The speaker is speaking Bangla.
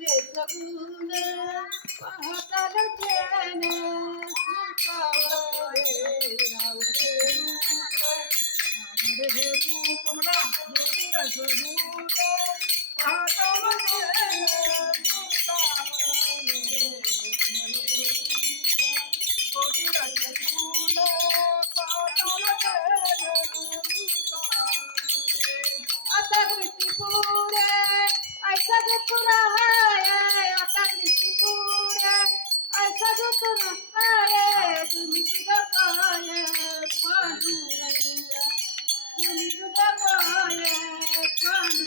রে সগুনে পাহাড় জেনে সুতারে রাউরে রূপে রে ভু কমলা রূপে সগুনে পাহাড় জেনে সুতারে রূপে রে ভু তুমি তো পায়